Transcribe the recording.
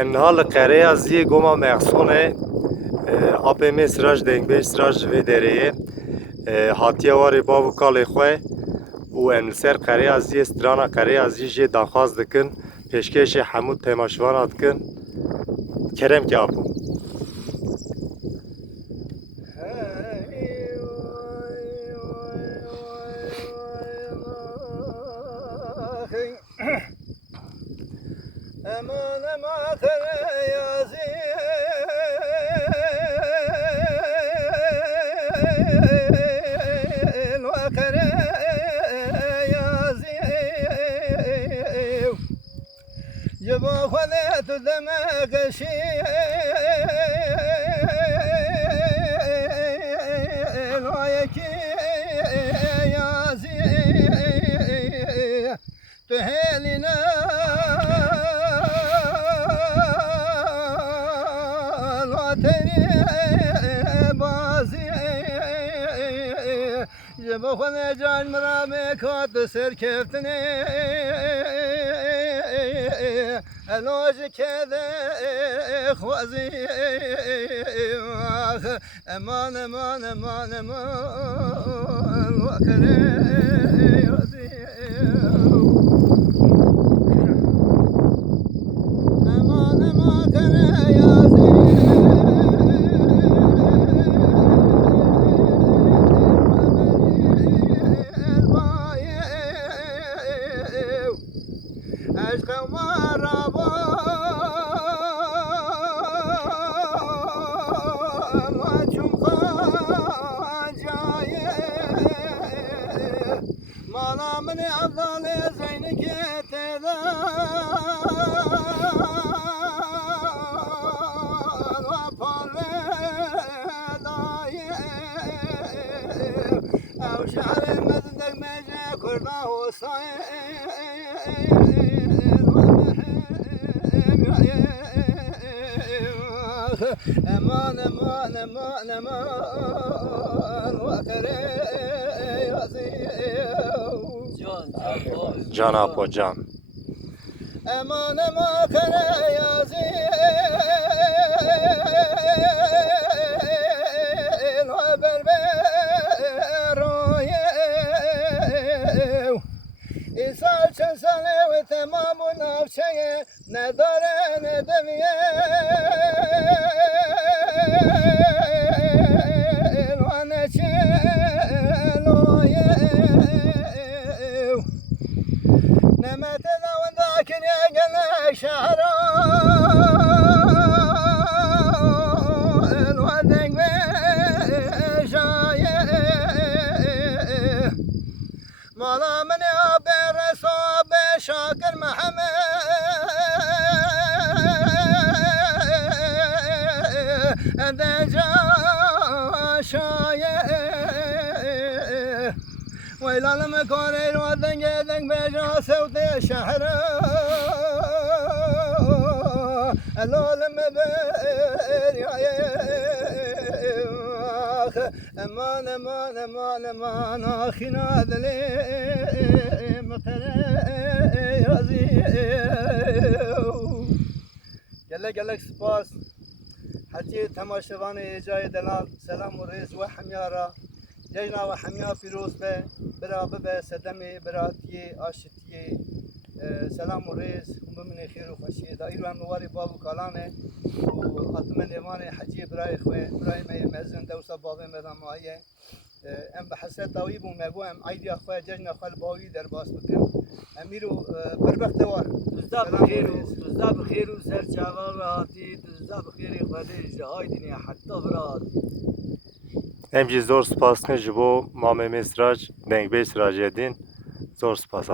En hal qere azî goma mexsone APM Siraj Dengbêj Siraj vê dereyê hatiye warê bav û kalê xwe û em li ser qereya ziyê strana qereya zî jê daxwaz dikin pêşkêşê hemû temaşivana dikin keremke apû. Aman aman Karayazi Karayazi Yaba khalet demagashi Loyaki yazi Tehelina جب خود جان مرا میکات سر کفتنی الوج کده خوازی امان امان امان امان وکره امان امان کره یازی من أفضل زينك تذا وفر داي أو شعر مزدك مجا كرنا وصاي أمان أمان أمان أمان وكري Can apo can. Aman aman Karayazi berberoye İsal çensane ve tamamun avşeye ne dare ne deviye ne çeloye نمت لون ذاكر يا قلع شهرا الودق بشايه مالا من يا برسوب شاكر محمد دجا شايه ويلا لما كوري ودنج دنج بجا صوت الشهر اللول مبر يا امان امان امان امان اخينا دلي مقري يازي قالك سپاس حتى تماشوان اجای دلال سلام و رئیس و حمیارا جينا وحميا فيروز به برا ببه سدمي براتي آشتي سلام وريز ومن خير وخشي دايرو هم نواري بابو كالانه وأتمنى لماني حجي براي خوي براي ما يمزن دوسا بابي مدام آيه ام بحسد طويب ومگو ام عيدي اخوي ججنا خال باوي در باس بكن اميرو بربختوار تزدا بخير وسر چاوال راحتي تزدا بخير خالي جاي دنيا حتى برات Em jî zor spas dikin ji bo Mamê Siraj Dengbêj Sirajê din zor spas.